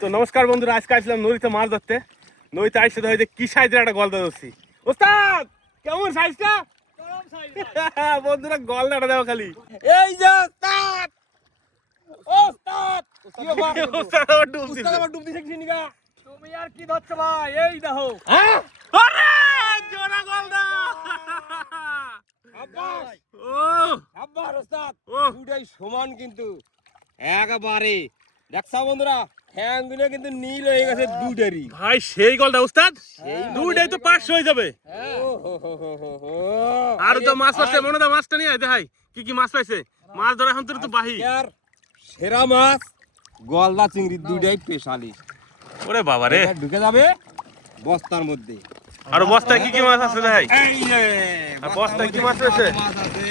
তো নমস্কার বন্ধুরা, আজকে আসলাম নদীতে মাছ ধরতে। নদীতে আসতে হয় যে কি সাইজের একটা গলদা ধরছি। ওস্তাদ কেমন সাইজটা? বন্ধুরা গলদাটা দাও খালি। এই যে ওস্তাদ ওস্তাদ কি ব্যাপার? ওস্তাদ আবার ডুব ওস্তাদ দিছে। আবার ডুব দিছে কি নিগা? তুমি আর কি ধরছো ভাই? এই দেখো। হ্যাঁ? আরে জোড়া গলদা! আব্বাস ও আব্বাস ওস্তাদ ও দুটাই সমান কিন্তু একেবারে দেখছো বন্ধুরা ঠ্যাংগুলো কিন্তু নীল হয়ে গেছে দুটারই। ভাই সেই গলদা ওস্তাদ, সেই দুটাই তো 500 হয়ে যাবে। ও হো হো হো হো হো। আর তো মাছ পাইছে, ভাই, মনে দা মাছটা নিয়ে আয় দেখাই কি কি মাছ পাইছে। মাছ ধরা এখন তো বাহি। আজকের সেরা মাছ গলদা চিংড়ি দুটাই স্পেশালি। ওরে বাবা রে, ঢুকে যাবে বস্তার মধ্যে। আর বস্তায় কি কি মাছ আছে দেখাই। এই যে আর বস্তায় কি মাছ রয়েছে? মাছ আছে।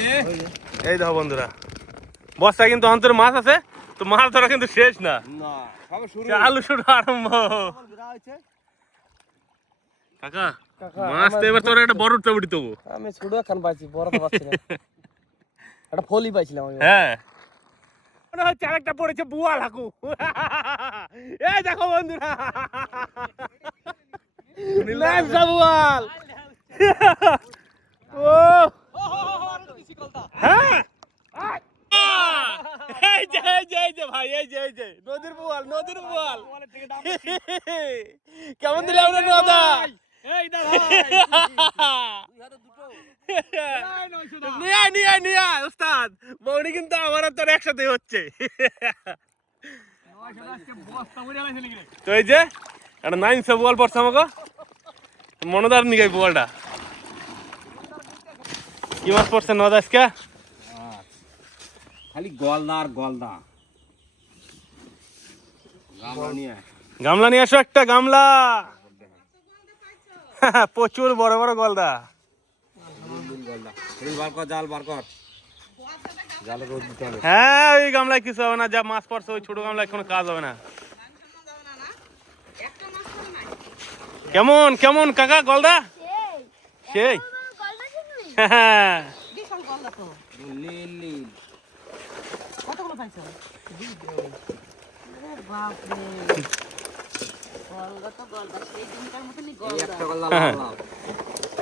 এই দেখো বন্ধুরা, বস্তায় কিন্তু অন্তরে মাছ আছে। তো মাছ ধরা কিন্তু শেষ না, না সবে শুরু। চালু শুরু আরম্ভ। কাকা মাছ তো এবার তোর একটা বড় উঠতে তবু। আমি ছোট খান পাইছি, বড় তো পাচ্ছি না। একটা ফলি পাইছিলাম আমি। হ্যাঁ মনে হচ্ছে আরেকটা পড়েছে বুয়াল হাকু। এই দেখো বন্ধুরা, ল্যাংসা বুয়াল। ও হ্যাঁ, এই যে ভাই, এই যে নদীর বুয়াল, নদীর বুয়াল। কেমন দিলে আমরা নদা? এই দা নিয়ে আয় ওস্তাদ। বৌনি কিন্তু আমার আর তোর একসাথে হচ্ছে। তো এই যে একটা 900 বল পড়ছে আমাকে, মনোদার নিগাই বলটা। কি মাছ পড়ছে নদা আজকে? খালি গলদা আর গলদা। গামলা নিয়ে আয়। গামলা নিয়ে আসো একটা, গামলা। প্রচুর বড় বড় গলদা। গলদা রিল বার কর, জাল বার কর। জালে রোদ দিতে হবে। হ্যাঁ ওই গামলায় কিছু হবে না, যা মাছ পড়ছে ওই ছোট গামলায় কোনো কাজ হবে না। কেমন কেমন কাকা গলদা? সেই হ্যাঁ। নীল নীল। কতগুলো পাইছো? বাপরে, গলদা তো গলদা, সেই দিনকার মতনই এই গলদা। একটা গলদা লাল লাল।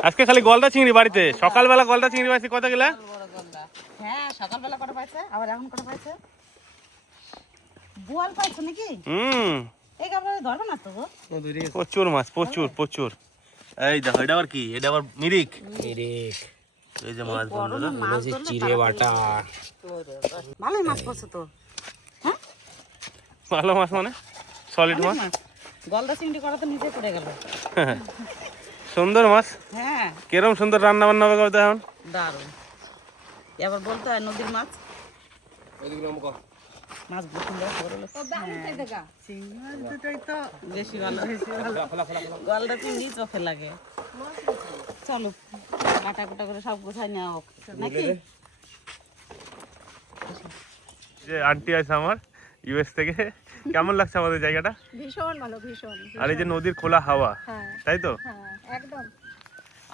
আজকে খালি গলদা চিংড়ি বাড়িতে। সকালবেলা গলদা চিংড়ি পাইছি কত গেলা? বড় গলদা। হ্যাঁ, সকালবেলা কটা পাইছে, আবার এখন কটা পাইছে? বোয়াল পাইছো নাকি? এই গামলা ধরবে না তো গো? প্রচুর মাছ, প্রচুর প্রচুর। এই দেখো, এটা আবার কি? এটা আবার মিরিক। মিরিক। এই যে মাছ বন্ধুরা, মাছ ধরলে চিড়ে বাটা। ভালোই মাছ পড়ছে তো। হ্যাঁ, ভালো মাছ মানে সলিড মাছ। গলদা চিংড়ি করা তো নিচে পড়ে গেল। সুন্দর মাছ। হ্যাঁ, কিরম সুন্দর রান্না বান্না হবে কবে এখন? দারুণ। এবার বলতে হয় নদীর মাছ, ওইদিকে নাম কর। মাছ সুন্দর বড় হলো। চিংড়ি মাছ দুটোই তো বেশি ভালো হয়েছে। গলদা চিংড়ি চোখে লাগে। চলো কাটা কুটা করে সব গোছাই নেওয়া হোক নাকি? যে আন্টি আছে আমার ইউএস থেকে, কেমন লাগছে আমাদের জায়গাটা? ভীষণ ভালো, ভীষণ। আর এই যে নদীর খোলা হাওয়া, হ্যাঁ তাই তো? হ্যাঁ একদম।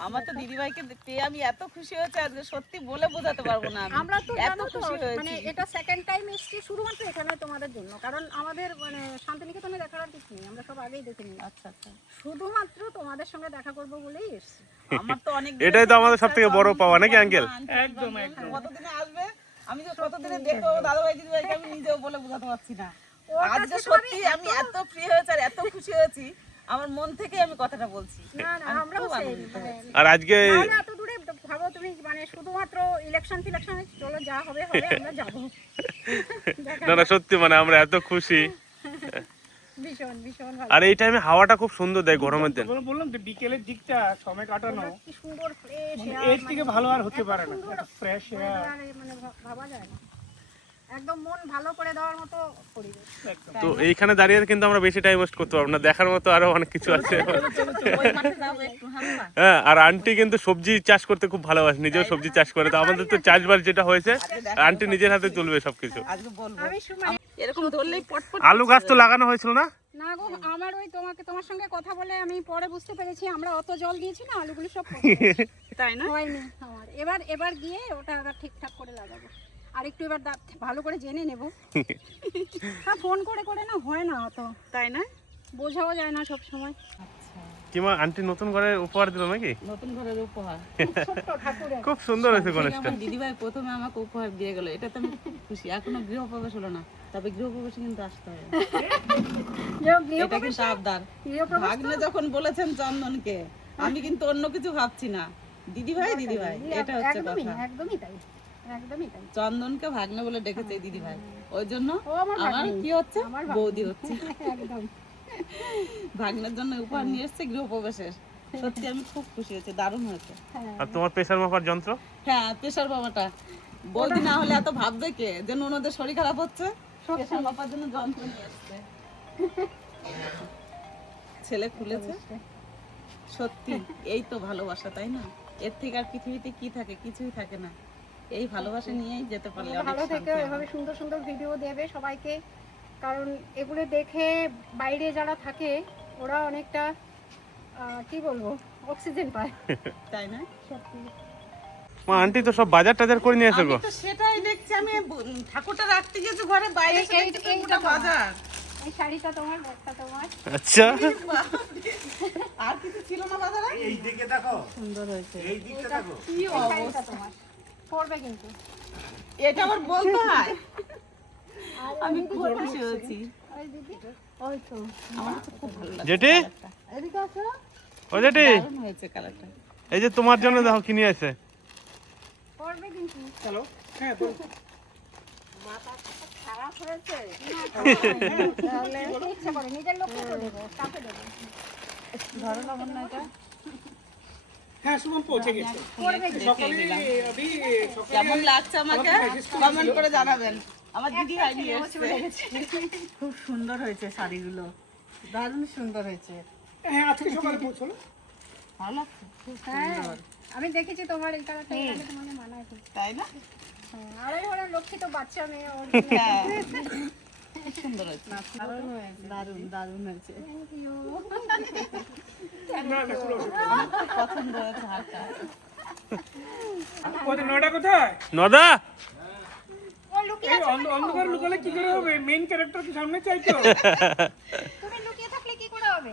আমার তো দিদিভাইকে পেয়ে আমি এত খুশি হয়েছে আজকে, সত্যি বলে বোঝাতে পারবো না। আমরা তো এত জানো তো, খুশি মানে হয়েছি। এটা সেকেন্ড টাইম এসেছি শুধুমাত্র এখানে তোমাদের জন্য, কারণ আমাদের মানে শান্তিনিকেতনে দেখার আর কিছু নেই, আমরা সব আগেই দেখে নিই। আচ্ছা আচ্ছা, শুধুমাত্র তোমাদের সঙ্গে দেখা করবো বলেই এসেছি। আমার তো অনেক এটাই তো আমাদের সবথেকে বড় পাওয়া নাকি আঙ্কেল? একদম একদম। কতদিনে আসবে? আমি তো কতদিনে দেখবো দাদাভাই দিদিভাইকে, আমি নিজেও বলে বোঝাতে পারছি না। আজকে সত্যি আমি এত ফ্রি হয়েছি আর এত খুশি হয়েছি, আমার মন থেকে আমি কথাটা বলছি। না না, আমি আমরাও খুব সেই আনন্দিত মানে আর আজকে নাহলে এত দূরে ভাবো তুমি, মানে শুধুমাত্র ইলেকশন ফিলেকশনে চলো, যা হবে হবে, আমরা যাবো। না না সত্যি, মানে আমরা এত খুশি। ভীষণ ভীষণ ভালো। আর এই টাইমে হাওয়াটা খুব সুন্দর দেয় গরমের দিন। বললাম তো বিকেলের দিকটা সময় কাটানো কি সুন্দর ফ্রেশ এর থেকে ভালো আর হতে পারে না। ফ্রেশ এয়ার মানে ভাবা যায় না, একদম মন ভালো করে দেওয়ার মতো পরিবেশ। তো এইখানে দাঁড়িয়ে কিন্তু আমরা বেশি টাইম ওয়েস্ট করতে পারবো না, দেখার মতো আরো অনেক কিছু আছে। ওই মাঠে যাবো একটু, হালকা। হ্যাঁ, আর আন্টি কিন্তু সবজি চাষ করতে খুব ভালোবাসে, নিজেও সবজি চাষ করে। তো আমাদের তো চাষবাস যেটা হয়েছে, আন্টি নিজের হাতে তুলবে সবকিছু। আজকে বলবো আমি এরকম ধরলেই পটপট। আলু গাছ তো লাগানো হয়েছিল না? না গো, আমার ওই তোমার সঙ্গে কথা বলে আমি পরে বুঝতে পেরেছি আমরা অত জল দিয়েছি না, আলুগুলো সব পচে গেছে। তাই না? হয়নি আমার। এবার গিয়ে ওটা আবার ঠিকঠাক করে লাগাবো। আর একটু এবার ভালো করে জেনে নেব। হ্যাঁ, ফোন করে করে না হয় না অত, তাই না? বোঝাও যায় না সব সময়। কিমা আন্টি নতুন ঘরে উপহার দিল নাকি? নতুন ঘরের উপহার। ছোট্ট ঠাকুরের। খুব সুন্দর হয়েছে গণেশটা। আমার দিদিভাই প্রথমে আমাকে উপহার দিয়ে গেল, এটা তো আমি খুব খুশি। এখনো গৃহপ্রবেশ হলো না, তবে গৃহপ্রবেশে কিন্তু আসতে হবে। এটা কিন্তু আবদার। ভাগ্নে যখন বলেছেন চন্দনকে, আমি কিন্তু অন্য কিছু ভাবছি না। দিদিভাই দিদিভাই, এটা হচ্ছে একদমই কথা। একদমই তাই, একদমই তাই। চন্দনকে ভাগ্নে বলে ডেকেছে দিদিভাই, ওই জন্য ও আমার আমার ভাগ্নি। কি হচ্ছে, আমার ভাগ্নি। বৌদি হচ্ছে। একদম। ভাগ্নের জন্য উপহার নিয়ে এসেছে গৃহপ্রবেশের। সত্যি আমি খুব খুশি হয়েছে, দারুণ হয়েছে। হ্যাঁ। আর তোমার প্রেসার মাপার যন্ত্র? হ্যাঁ, প্রেশার বাবাটা বৌদি না হলে এত ভাববে কে, যে ওনাদের শরীর খারাপ হচ্ছে, প্রেশার মাপার জন্য যন্ত্র নিয়ে আসছে। ছেলে খুলেছে। সত্যি এই তো ভালোবাসা, তাই না? এর থেকে আর পৃথিবীতে কি থাকে? কিছুই থাকে না। এই ভালোবাসা নিয়েই যেতে পারলে অনেক ভালো শান্তি থেকে হবে। এভাবে সুন্দর সুন্দর ভিডিও দেবে সবাইকে, কারণ এগুলো দেখে বাইরে যারা থাকে ওরা অনেকটা কি বলবো, অক্সিজেন পায়। তাই না? সত্যি। মা আন্টি তো সব বাজার টাজার করে নিয়ে এসে আমি গো। তো সেটাই দেখছি, আমি ঠাকুরটা রাখতে গিয়েছি ঘরে, বাইরে এসে এই- দেখছি এইটা পুরো তোমার। বাজার। এই শাড়িটা তোমার, ব্যাগটা তোমার। আচ্ছা, আর কিছু ছিল না বাজারে? এই দিকে দেখো, সুন্দর হয়েছে। এই দিকটা দেখো। কি এই শাড়িটা অবস্থা! তোমার পরবে কিন্তু। এটা আবার বলতে হয়? আর আমি এদিকে খুব খুশি হয়েছি। ওই দিদি, ওই তো আমার কাছে খুব ভালো লাগছে জেঠি? কালারটা। এদিকে আসো। ও জেঠি, দারুণ হয়েছে কালারটা। এই যে তোমার জন্য দেখো কি নিয়ে আসে। পরবে কিন্তু। হ্যালো, হ্যাঁ বল। খারাপ হয়েছে তাহলে ইচ্ছা করে নিজের লোককে তো দেবো, কাকে দেবো? ধরো লাবণ্য এটা। হ্যাঁ শুভম পৌঁছে গেছে। পরবে কিন্তু। সকালে আবি সকালে কেমন লাগছে আমাকে কমেন্ট করে জানাবেন। আমার দিদি ভাই নিয়ে এসেছে। খুব সুন্দর হয়েছে শাড়িগুলো, দারুণ সুন্দর হয়েছে। হ্যাঁ আজকে সকালে পৌঁছলো। ভালো লাগছে, হ্যাঁ, আমি দেখেছি তোমার এই কালারটা, এই কালারটা তোমাকে মানায় খুব। তাই না? হ্যাঁ, আর ওই ওরা লক্ষ্মী তো বাচ্চা মেয়ে ওর। হ্যাঁ, খুব সুন্দর হয়েছে। দারুণ দারুণ হয়েছে। Thank you. না না পুরো পছন্দ হয়েছে হারটা। ওদের নয়টা কোথায়? নদা, ও লুকিয়ে এই অন্ধকার লুকালে কি করে হবে? মেইন ক্যারেক্টার কি সামনে চাই তো? তুমি লুকিয়ে থাকলে কি করে হবে?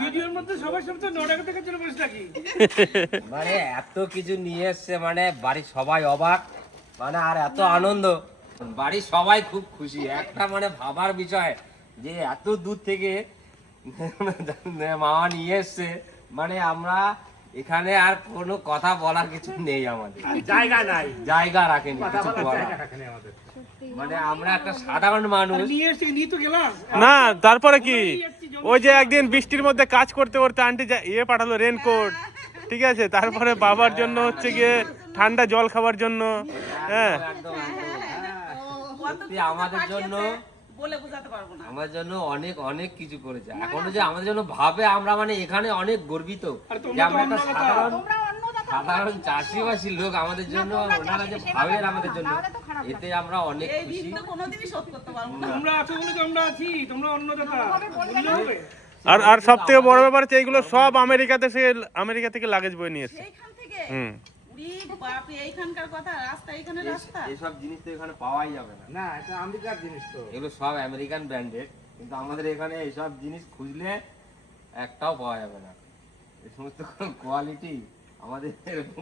ভিডিওর মধ্যে সবার সামনে নয়টা থেকে চলে বসে থাকি। মানে এত কিছু নিয়ে এসছে, মানে বাড়ির সবাই অবাক, মানে আর এত আনন্দ, বাড়ির সবাই খুব খুশি। একটা মানে ভাবার বিষয় যে এত দূর থেকে মামা নিয়ে এসছে, মানে আমরা এখানে আর কোনো কথা বলার কিছু নেই, আমাদের জায়গা নাই, জায়গা রাখেনি কিছু বলার। এখানে আমাদের। মানে আমরা একটা সাধারণ মানুষ, নিয়ে এসে নিয়ে তো গেলাম। না তারপরে কি, ওই যে একদিন বৃষ্টির মধ্যে কাজ করতে করতে আন্টি ইয়ে পাঠালো রেনকোট, ঠিক আছে, তারপরে বাবার জন্য হচ্ছে গিয়ে ঠান্ডা জল খাবার জন্য। হ্যাঁ, একদম সত্যি আমাদের জন্য, বলে বোঝাতে পারবো না। আমাদের জন্য অনেক অনেক কিছু করেছে। এখনো যে আমাদের জন্য ভাবে, আমরা মানে এখানে অনেক গর্বিত যে আমরা একটা সাধারণ চাষিবাসী লোক, আমাদের জন্য ওনারা যে ভাবেন আমাদের জন্য, এতে আমরা অনেক এই খুশি। ঋণ তো কোনোদিনই শোধ করতে পারবো না। তোমরা আছো বলে তো আমরা আছি, তোমরা অন্নদাতা। বললে হবে? আর সব থেকে বড় ব্যাপার হচ্ছে এইগুলো সব আমেরিকা থেকে লাগেজ বয়ে নিয়ে এসছে। এইখান থেকে হুম, উড়ি বাপরে, এইখানকার কথা, রাস্তা এইখানে রাস্তা। এসব জিনিস তো এখানে পাওয়াই যাবে না, না, এটা আমেরিকার জিনিস তো। এগুলো সব আমেরিকান ব্র্যান্ডেড, কিন্তু আমাদের এখানে এইসব জিনিস খুঁজলে একটাও পাওয়া যাবে না। এই সমস্ত কোয়ালিটি আমাদের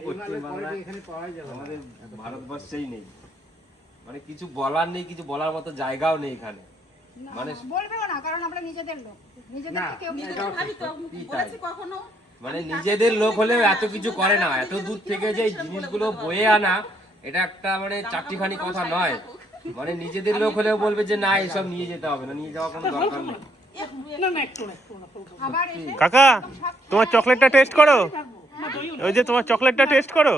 পশ্চিমবাংলায়, এখানে পাওয়াই যাবে না। আমাদের ভারতবর্ষেই নেই। মানে কিছু বলার নেই, কিছু বলার মতো জায়গাও নেই এখানে। মানে বলবেও না, কারণ আমরা নিজেদের লোক, নিজেদের কেউ কিছু নিজেদের ভাবি তো, বলেছি কখনো? মানে নিজেদের লোক হলেও এত কিছু করে না, এত দূর থেকে যে এই জিনিসগুলো বয়ে আনা, এটা একটা মানে চারটিখানি কথা নয়। মানে নিজেদের লোক হলেও বলবে যে না, এসব নিয়ে যেতে হবে না, নিয়ে যাওয়ার কোনো দরকার নেই। না না একটু না, একটু না। আবার এসে কাকা তোমার চকলেটটা টেস্ট করো, ওই যে তোমার চকলেটটা টেস্ট করো।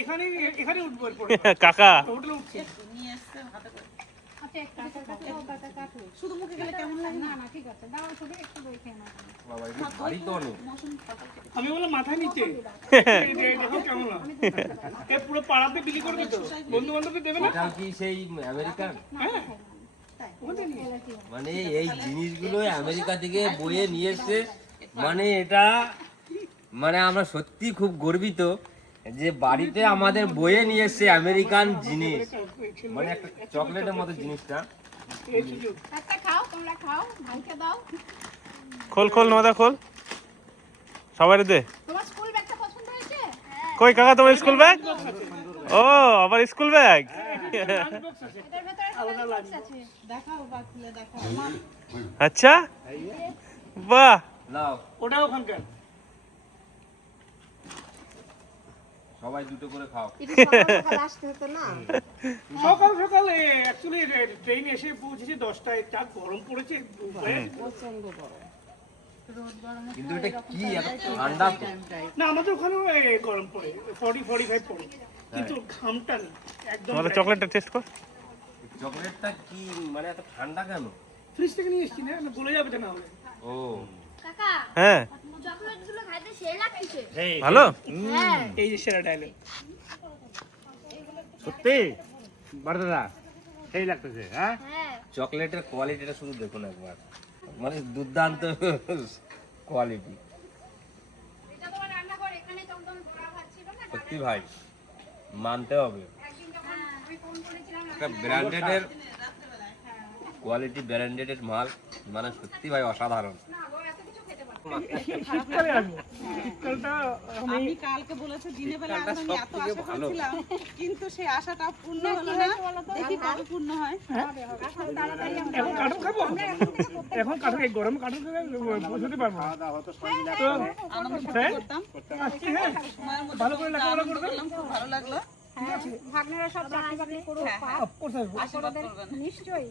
এখানে এখানে উঠবো এরপরে। কাকা হোটেলে উঠছি। নিয়ে এসছে হাতে করে। আচ্ছা, একটু কাকু। শুধু মুখে গেলে কেমন লাগে? না না ঠিক আছে, দাও শুধু একটু দই খেয়ে নাও। বাবা, এটা ভারী তো অনেক। আমি বললাম মাথায় নিচে। দেখো কেমন লাগে। এ পুরো পাড়াতে বিলি করবে তো? বন্ধু বান্ধবকে দেবে না? এটাও কি সেই আমেরিকান? ওদের নিয়ে। মানে এই জিনিসগুলো আমেরিকা থেকে বয়ে নিয়ে এসছে, মানে এটা মানে আমরা সত্যি খুব গর্বিত যে বাড়িতে আমাদের বয়ে নিয়ে এসছে আমেরিকান জিনিস, মানে একটা চকলেটের মতো জিনিসটা। একটা খাও, তোমরা খাও, ভাইকে দাও। খোল খোল নদা খোল, সবাই দে। তোমার স্কুল ব্যাগটা পছন্দ হয়েছে? কই কাকা তোমার স্কুল ব্যাগ? ও আবার স্কুল ব্যাগ। এটার ভেতরে আলাদা বক্স আছে। দেখাও বা খুলে দেখাও আচ্ছা বাহ, নাও ওটা ওখানকার। সবাই দুটো করে খাও। এটা সকাল সকাল আসতে হতো না? সকাল সকাল অ্যাকচুয়ালি ট্রেন এসে পৌঁছেছে 10টায়, যা গরম পড়েছে। প্রচন্ড বড় কিন্তু এটা কি এত ঠান্ডা তো। না আমাদের ওখানেও গরম পড়ে, 40-45 পড়ে, কিন্তু ঘামটা নেই একদম। তোমাদের চকলেটটা টেস্ট কর। চকলেটটা কি মানে এত ঠান্ডা কেন? ফ্রিজ থেকে নিয়ে এসেছি না, বলে যাবে তো না হলে। ও কাকা হ্যাঁ চকলেটগুলো খাইতে সেই লাগছে। ভালো। এই যে সেরা ডায়লগ। সত্যি বারদাদা সেই লাগতেছে। হ্যাঁ হ্যাঁ চকলেটের কোয়ালিটিটা শুধু দেখুন একবার, মানে দুর্দান্ত কোয়ালিটি। এটা তোমার রান্নাঘর, এখানে তখন ঘোরা ভাত ছিল না? সত্যি ভাই মানতে হবে, একদিন যখন আমি ফোন করেছিলাম, একটা ব্র্যান্ডেডের কোয়ালিটি, ব্র্যান্ডেডের মাল, মানে সত্যি ভাই অসাধারণ। না ও এত কিছু খেতে পারে। শীতকালে আসবো, শীতকালটা আমি কালকে বলেছে দিনের বেলা আসবো, আমি এত আশা করেছিলাম কিন্তু সেই আশাটা পূর্ণ হলো না। দেখি কবে পূর্ণ হয়। এখন কাঁঠাল খাবো। এখন কাঁঠাল, এই গরমে কাঁঠাল খেলে পৌঁছতে পারবো না। তো আনন্দ হ্যাঁ? করতাম, আসছি, হ্যাঁ ভালো করে লেখাপড়া করবে। করলাম, খুব ভালো লাগলো। হ্যাঁ, ভাগ্নেরা সব চাকরি বাকরি করুক, পাক। অফকোর্স আসবো। আশীর্বাদ করবেন। নিশ্চয়ই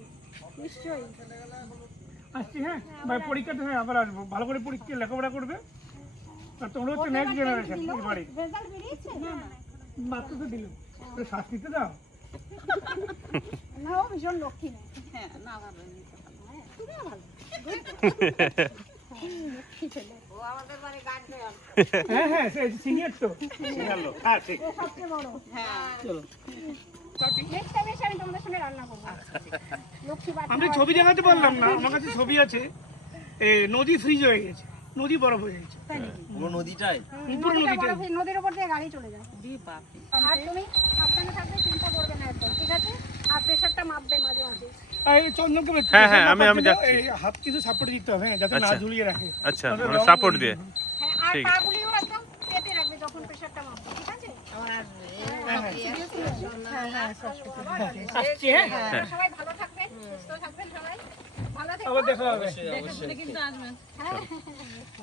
নিশ্চয়ই। আসছি, হ্যাঁ ভাই পরীক্ষাতে, হ্যাঁ আবার আসবো। ভালো করে পরীক্ষা লেখাপড়া করবে। আর তোমরা হচ্ছে নেক্সট জেনারেশন এই বাড়ি। রেজাল্ট বেরিয়েছে? মাত্র তো দিল, তো শাস্তিতে দাও। না ও ভীষণ লক্ষ্মী না। হ্যাঁ, না ভালো নেই। তুমিও ভালো। লক্ষ্মী ছেলে। ও আমাদের বাড়ি গার্ডেন। হ্যাঁ হ্যাঁ সিনিয়র তো। হ্যাঁ ঠিক। ও সবচেয়ে বড়। হ্যাঁ, চলো নেক্সট টাইম এসে আমি তোমাদের সঙ্গে রান্না করবো। লক্ষ্মী বাচ্চা। আমি ছবি দেখাতে পারলাম না, আমার কাছে ছবি আছে। নদী ফ্রিজ হয়ে গেছে, নদী বরফ হয়ে গেছে। পুরো নদীটাই পুরো নদীটা নদীটাই। বরফ, নদীর উপর দিয়ে গাড়ি চলে যায়। দি বাপরে। আর তুমি সাবধানে থাকবে, চিন্তা করবে না একদম, ঠিক আছে? আর প্রেশারটা মাপবে মাঝে মাঝে। এই চন্দনকে হ্যাঁ, হ্যাঁ, আমি যাচ্ছি। এই হাত কিছু সাপোর্ট দিতে হবে, হ্যাঁ, যাতে না আচ্ছা। ঝুলিয়ে রাখে। আচ্ছা মানে সাপোর্ট দিয়ে। হ্যাঁ, আর ঠিক। পাগুলিও একদম পেতে রাখবে যখন প্রেশারটা মাপবে, ঠিক আছে? আসছি, হ্যাঁ সবাই ভালো থাকবেন, সুস্থ থাকবেন সবাই। ভালো থেকো। আবার দেখা হবে। দেখে শুনে কিন্তু আসবেন।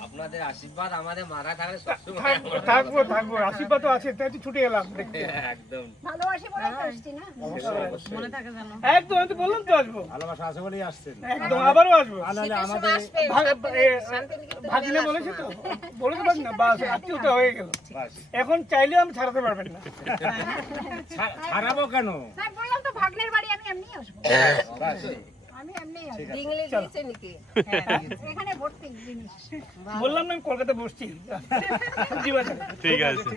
আপনাদের আশীর্বাদ আমাদের মাথায় থাকলে সবসময় থাকবো থাকবো, আশীর্বাদ তো আছে, তাই তো ছুটে এলাম দেখতে। একদম ভালোবাসি বলেই তো এসছি না? মনে থাকে জানো। একদম, আমি তো বললাম তো আসবো, ভালোবাসা আছে বলেই আসছেন। একদম আবারও আসবো। নাহলে আমাদের ভাগিনে বলেছে তো, বলেছে ভাগ না, বাস আত্মীয়তা হয়ে গেল। এখন চাইলেও আমি ছাড়াতে পারবেন না। ছাড়াবো কেন? না, বললাম তো ভাগ্নের বাড়ি আমি এমনিই আসবো। আমি এমনিই আসবো। এখানে ভর্তি জিনিস। বললাম না আমি কলকাতা বসছি। জি বাজারে। ঠিক আছে।